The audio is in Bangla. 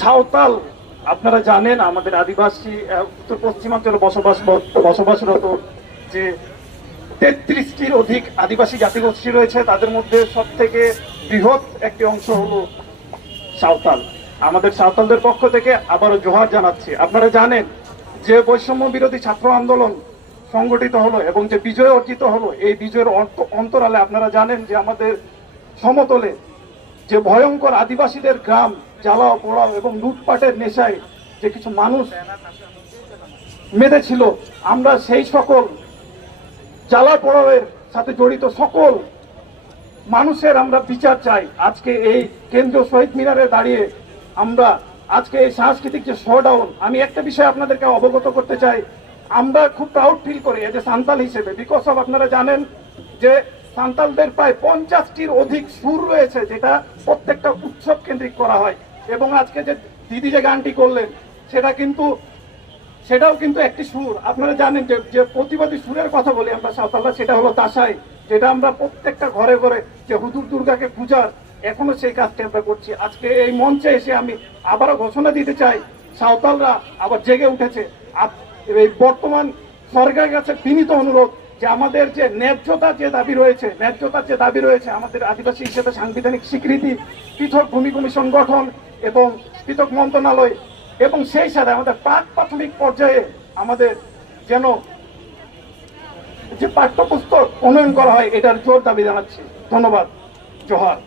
সাঁওতাল আপনারা জানেন আমাদের আদিবাসী উত্তর পশ্চিমাঞ্চলে বসবাসরত যে 33টির অধিক আদিবাসী জাতিগোষ্ঠী রয়েছে, তাদের মধ্যে সব থেকে বৃহৎ একটি অংশ হলো সাঁওতাল। আমাদের সাঁওতালদের পক্ষ থেকে আবারও জোহার জানাচ্ছি। আপনারা জানেন যে বৈষম্য বিরোধী ছাত্র আন্দোলন সংগঠিত হলো এবং যে বিজয় অর্জিত হলো, এই বিজয়ের অন্তরালে আপনারা জানেন যে আমাদের সমতলে যে ভয়ঙ্কর আদিবাসীদের গ্রাম জ্বালাও পোড়াও এবং লুটপাটের নেশায় যে কিছু মানুষ মেতেছিল, আমরা সেই সকল জ্বালা পোড়াওয়ের সাথে জড়িত সকল মানুষের আমরা বিচার চাই। আজকে এই কেন্দ্রীয় শহীদ মিনারে দাঁড়িয়ে আমরা আজকে এই সাংস্কৃতিক যে শোডাউন, আমি একটা বিষয় আপনাদেরকে অবগত করতে চাই, আমরা খুব প্রাউড ফিল করি এজ এ সান্তাল হিসেবে, বিকজ অফ আপনারা জানেন যে সান্তালদের প্রায় 50টির অধিক সুর রয়েছে, যেটা প্রত্যেকটা উৎসব কেন্দ্রিক করা হয়। এবং আজকে যে দিদি যে গানটি করলেন সেটাও কিন্তু একটি সুর। আপনারা জানেন যে প্রতিবাদী সুরের কথা বলি আমরা সাঁওতালরা, সেটা হলো দাসাই, যেটা আমরা প্রত্যেকটা ঘরে ঘরে যে হুজুর দুর্গাকে পূজার এখনো সেই কাজটি আমরা করছি। আজকে এই মঞ্চে এসে আমি আবারও ঘোষণা দিতে চাই, সাঁওতালরা আবার জেগে উঠেছে। এই বর্তমান সরকারের কাছে বিনীত অনুরোধ যে আমাদের যে ন্যায্যতার যে দাবি রয়েছে আমাদের আদিবাসী হিসেবে সাংবিধানিক স্বীকৃতি, পৃথক ভূমি কমিশন গঠন এবং পৃথক মন্ত্রণালয়, এবং সেই সাথে আমাদের প্রাথমিক পর্যায়ে আমাদের যেন যে পাঠ্যপুস্তক প্রণয়ন করা হয়, এটার জোর দাবি জানাচ্ছি। ধন্যবাদ। জোহার।